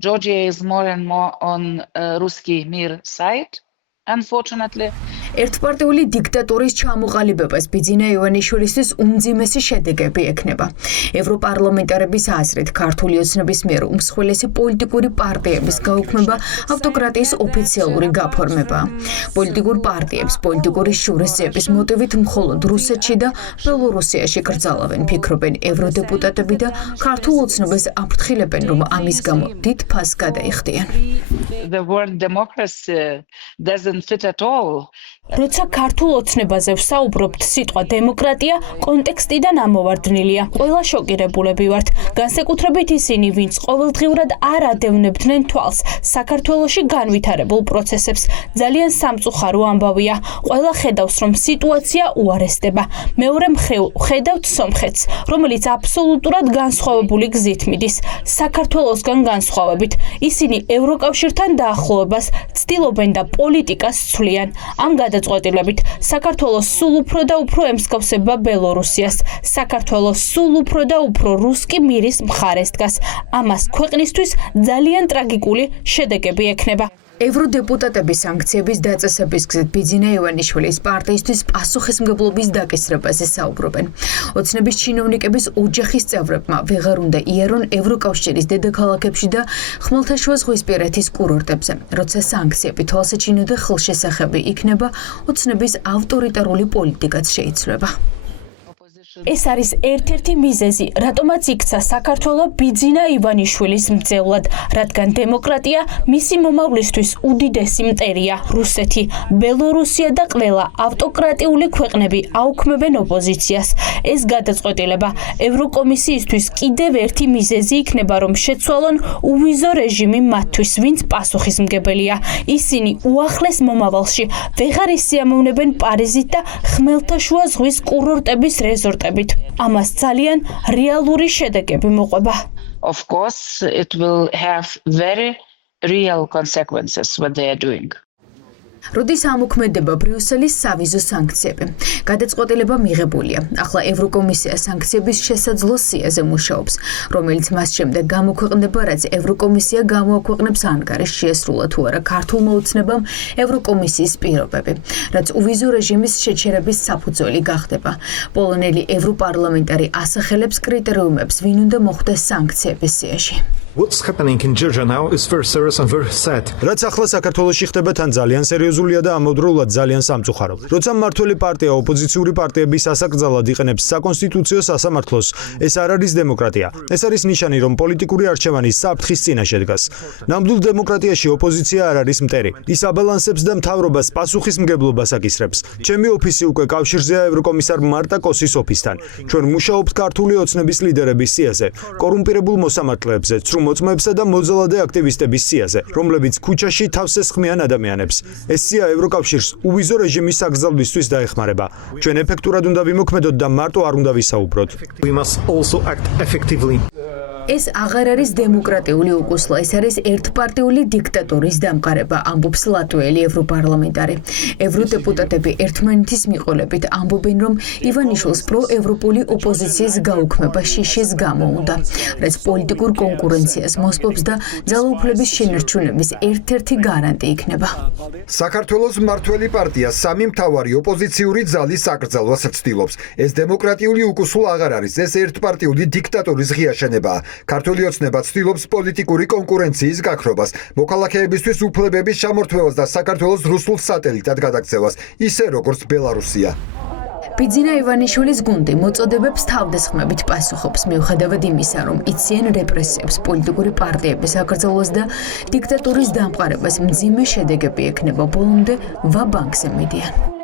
Georgia is more and more on Ruski Mir side, unfortunately. ერთპარტიული დიქტატურის ჩამოყალიბებას ბიძინა ივანიშვილისთვის უმძიმესი შედეგები ექნება. ევროპარლამენტარების აზრით, ქართული ოცნების მიერ უმსხვილესი პოლიტიკური პარტიების გაუქმება ავტოკრატიის ოფიციალური გაფორმებაა. პოლიტიკურ პარტიებს პოლიტიკური შურისძიების მოტივით მხოლოდ რუსეთში და ბელორუსიაში კრძალავენ, ფიქრობენ ევროდეპუტატები და ქართულ ოცნებას აფრთხილებენ, რომ ამის გამო დიდ ფასს გადაიხდიან. The word democracy doesn't fit at all. როცა ქართულ ოცნებაზე ვსაუბრობთ, სიტყვა დემოკრატია კონტექსტიდან ამოვარდნილია. ყველა შოკირებულები ვართ, განსაკუთრებით ისინი, ვინც ყოველდღიურად არ ადევნებდნენ თვალს საქართველოში განვითარებულ პროცესებს. ძალიან სამწუხარო ამბავია. ყველა ხედავს, რომ სიტუაცია უარესდება. მეორე მხრივ ხედავთ სომხეთს, რომელიც აბსოლუტურად განსხვავებული გზით მიდის. საქართველოსგან განსხვავებით, ისინი ევროკავშირთან დაახლოებას ცდილობენ და პოლიტიკას ცვლიან. ამ გადაწყვეტილებით საქართველოს სულ უფრო და უფრო ემსგავსება ბელორუსიას. საქართველოს სულ უფრო და უფრო რუსკი მირის მხარეს დგას. ამას ქვეყნისთვის ძალიან ტრაგიკული შედეგები ექნება. ევროდეპუტატების სანქციების დაწესების გზით ბიძინა ივანიშვილის პარტიისთვის პასუხისმგებლობის დაკისრებაზე საუბრობენ. ოცნების ჩინოვნიკების ოჯახის წევრებმა ვეღარ უნდა იარონ ევროკავშირის დედაქალაქებში და ხმელთაშუაზღვისპირეთის კურორტებზე. როცა სანქციები თვალსაჩინო და ხელშესახები იქნება, ოცნების ავტორიტარული პოლიტიკაც შეიცვლება. ეს არის ერთ-ერთი მიზეზი, რატომაც იქცა საქართველო ბიძინა ივანიშვილის მძევლად, რადგან დემოკრატია მისი მომავლისთვის უდიდესი მტერია. რუსეთი, ბელორუსია და ყველა ავტოკრატიული ქვეყნები აუქმებენ ოპოზიციას. ეს გადაწყვეტილება ევროკომისიისთვის კიდევ ერთი მიზეზი იქნება, რომ შეცვალონ უვიზო რეჟიმი მათთვის, ვინც პასუხისმგებელია. ისინი უახლეს მომავალში ვეღარ ისიამოვნებენ პარიზით და ხმელთაშუა ზღვის კურორტების რეზორტებით. ამას ძალიან რეალური შედეგები მოყვება. Of course, it will have very real consequences what they are doing. როდის ამოქმედება ბრიუსელის სავიზო სანქციები. გადაწყვეტილება მიღებულია. ახლა ევროკომისია სანქციების შესაძლო სიაზე მუშაობს, რომელიც მას შემდეგ გამოქვეყნდება, რაც ევროკომისია გამოაქვეყნებს ანკარის შეესრულა თუ არა ქართულმა ოცნებამ ევროკომისიის პირობები, რაც უვიზო რეჟიმის შეჩერების საფუძველი გახდება. პოლონელი ევროპარლამენტარი ასახელებს კრიტერიუმებს, ვინ უნდა მოხვდეს სანქციების სიაში. What's happening in Georgia now is very serious and very sad. რაც ახლა საქართველოში ხდება, თან ძალიან სერიოზულია და ამავდროულად ძალიან სამწუხარო. როცა მმართველი პარტია ოპოზიციური პარტიების ასაკრძალად იყენებს საკონსტიტუციო სასამართლოს, ეს არ არის დემოკრატია. ეს არის ნიშანი, რომ პოლიტიკური არჩევანი საფრთხის წინაშე დგას. ნამდვილ დემოკრატიაში ოპოზიცია არ არის მტერი. ის აბალანსებს და მთავრობას პასუხისმგებლობას აკისრებს. ჩემი ოფისი უკვე კავშირზეა ევროკომისარ მარტა კოსის ოფისთან. ჩვენ მუშაობთ ქართული ოცნების ლიდერების სიაზე, კორუმპირებულ მოსამართლეებზე, მოწმეებსა და მოძალადე აქტივისტების სიაზე, რომლებიც ქუჩაში თავს ესხმიან ადამიანებს. ეს სია ევროკავშირს უვიზო რეჟიმის საგზავნისთვის დაეხმარება. ჩვენ ეფექტურად უნდა ვიმოქმედოთ და მარტო არ უნდა ვისაუბროთ. We must also act effectively. ეს აღარ არის დემოკრატიული უკუსლა, ეს არის ერთპარტიული დიქტატურის დამყარება, ამბობს ლატვიელი ევროპარლამენტარი. ევროდეპუტატები ერთმანეთის მიყოლებით ამბობენ, რომ ივანიშვილს პროევროპული ოპოზიციის გაუქმება შიშის გამო უნდა, რაც პოლიტიკურ კონკურენციას მოსპობს და ძალაუფლების შენარჩუნების ერთ-ერთი გარანტი იქნება. საქართველოს მმართველი პარტია სამი მთავარი ოპოზიციური ძალის აკრძალვას ცდილობს. ეს დემოკრატიული უკუსლა აღარ არის, ეს ერთპარტიული დიქტატურის ღია შენობაა. ქართული ოცნება ცდილობს პოლიტიკური კონკურენციის გაქრობას, მოქალაქეებისთვის უფლებების ჩამორთმევას და საქართველოს რუსულ სატელიტად გადაქცევას, ისე როგორც ბელარუსია. ბიძინა ივანიშვილის გუნდი მოწოდებებს თავდასხმებით პასუხობს, მიუხედავად იმისა, რომ იციან რეპრესიებს, პოლიტიკური პარტიების აკრძალვას და დიქტატურის დამყარებას მძიმე შედეგები ექნება, ბოლომდე ვა-ბანკზე მიდიან.